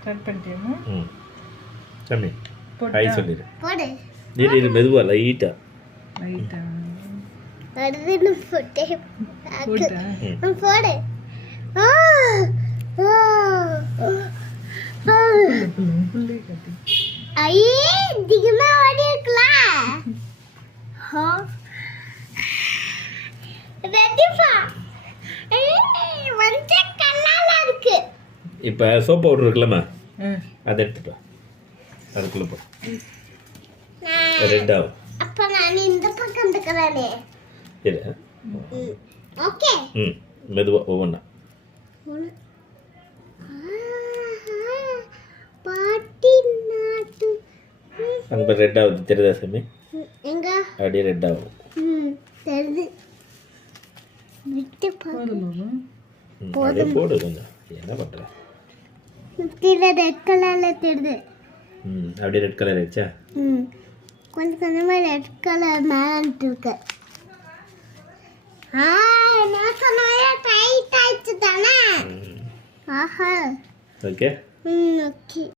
Start பண்ணிட்டியாமா? சாமி hi சொல்லிடு. போடு. இது மெதுவா லைட்டா. லைட்டா. அடுத்து போட்டே. போட்டா. போடு. ஆ புள்ளி கட்டி. ஐயே திகமா ஓடி இருக்கலாம். ஹா ரெடிப்பா. ஏய் மஞ்ச கலர்ல இருக்கு. இப்போ சோப் பவுடர் இருக்குல்லம்மா, அதை எடுத்துட்டு வா. அதுக்குள்ள போ. ரெட் ஆகும். அப்ப நான் இந்த பக்கம் இருக்கறானே. இரு. ஓகே. மெதுவா ஒவ்வொன்றா. பாட்டி நாட்டு. அங்கே ரெட் ஆகுது தெரியுதா சாமி? எங்க? அப்படியே ரெட் ஆகும். தெரியுது. விட்டு பாரு. அப்படியே போடு கொஞ்சம். என்ன பண்ற? கீழே ரெட் கலர்ல தெரியுது. அப்படியே ரெட் கலர் ஆயிடுச்சா? கொஞ்சம் கொஞ்சமா ரெட் கலர் மேல இருக்கு. நான் சொன்னேன் டைட் ஆயிடுச்சு தானே. ஆஹா. ஓகே. ஓகே.